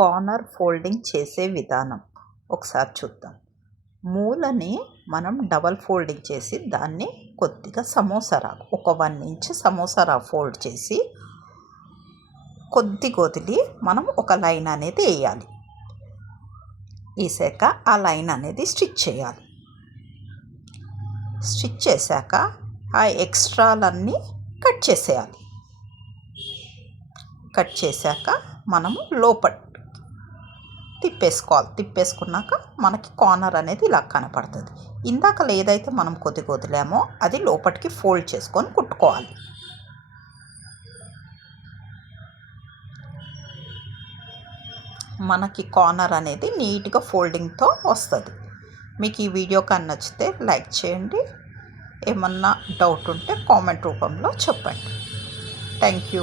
Corner folding చేసే విధానం ఒకసారి చూద్దాం. మూలని మనం డబల్ ఫోల్డింగ్ చేసి దాన్ని కొద్దిగా సమోసారా ఒక 1 ఇంచ్ సమోసారా ఫోల్డ్ చేసి కొద్దిగా వదిలి మనం ఒక లైన్ అనేది వేయాలి. వేసాక ఆ లైన్ అనేది స్టిచ్ చేయాలి. స్టిచ్ చేశాక ఆ ఎక్స్ట్రాలన్నీ కట్ చేసేయాలి. కట్ చేశాక మనము లోపల తిప్పేసుకోవాలి. తిప్పేసుకున్నాక మనకి కార్నర్ అనేది ఇలా కనపడుతుంది. ఇందాక ఏదైతే మనం కొద్దిగా వదిలామో అది లోపలికి ఫోల్డ్ చేసుకొని కుట్టుకోవాలి. మనకి కార్నర్ అనేది నీట్గా ఫోల్డింగ్తో వస్తుంది. మీకు ఈ వీడియో కానీ నచ్చితే లైక్ చేయండి. ఏమన్నా డౌట్ ఉంటే కామెంట్ రూపంలో చెప్పండి. Thank you.